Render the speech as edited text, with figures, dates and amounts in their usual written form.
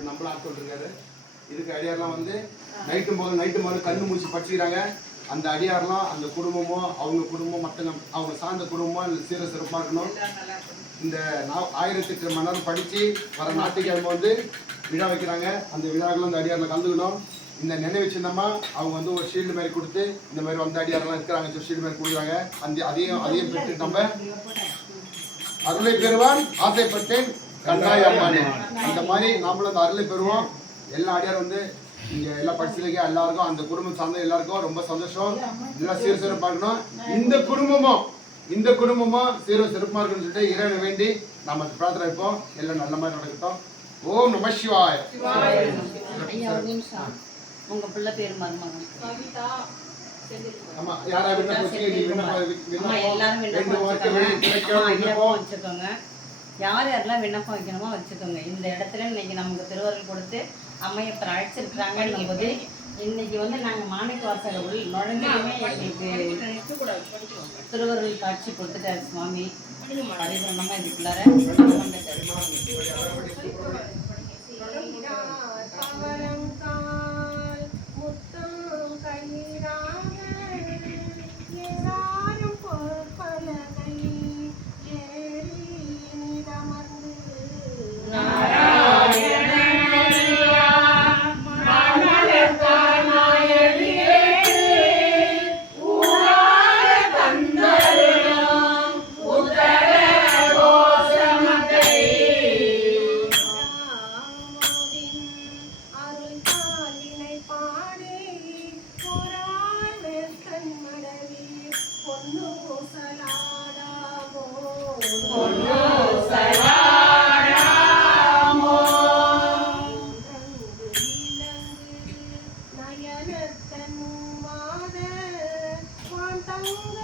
அவர் நம்மள ஆட்கள் இருக்காரு. இதுக்கு அடியாரெல்லாம் வந்து நைட்டு முதல்ல கண்ணு முடிச்சு படிச்சுக்கிறாங்க. அந்த அடியாரெல்லாம் அந்த குடும்பமோ அவங்க குடும்பம் மற்றவங்க அவங்க சார்ந்த குடும்பமோ சீர சிறப்பாக இருக்கணும். இந்த 1008 மணி நேரம் படித்து வர ஞாயிற்றுக்கிழமை வந்து விழா வைக்கிறாங்க. அந்த விழாவில் அந்த அடியாரில் கலந்துக்கணும். இந்த நினைவு சின்னமாக அவங்க வந்து ஒரு ஷீல்டு மாதிரி கொடுத்து இந்த மாதிரி வந்த அடியாரெல்லாம் இருக்கிறாங்க ஷீல்டு மாதிரி கொடுக்குறாங்க. அதையும் பெற்று நம்ம அருளை பெறுவான் ஆசைப்பட்டேன் கண்டாய் அம்மானே. அந்த மாதிரி நாமளும் அந்த அருளை பெறுவோம். எல்லா அடியாரும் வந்து இங்கே எல்லாம் படிச்சிருக்க எல்லாருக்கும் அந்த குடும்பம் சார்ந்த எல்லாருக்கும் ரொம்ப சந்தோஷம். எல்லாம் சீர சிறப்பாக இருக்கணும். இந்த குடும்பமும் சீர சிறப்பாக இருக்குன்னு சொல்லிட்டு இறைவனை வேண்டி நாம பிரார்த்தனை வைப்போம். எல்லாம் நல்ல மாதிரி நடக்கட்டும். ஓம் நம சிவாய. உங்க பிள்ளை பேர் மருமகன் ஆமா யாராவது வச்சுக்கோங்க. யாரெல்லாம் விண்ணப்பம் வைக்கணுமோ வச்சுக்கோங்க. இந்த இடத்துல இன்னைக்கு நமக்கு திருவருள் கொடுத்து அம்மையப்பர் அழைச்சிருக்கிறாங்கன்னும் போது இன்னைக்கு வந்து நாங்கள் மாணிக்க வாசல உள்ள நுழைஞ்சுமே எங்களுக்கு திருவருள் காட்சி கொடுத்துட்டாரு சுவாமி. பரிபூர்ணமா இதுக்குள்ளார நயனத்தன் மாத வான் தங்க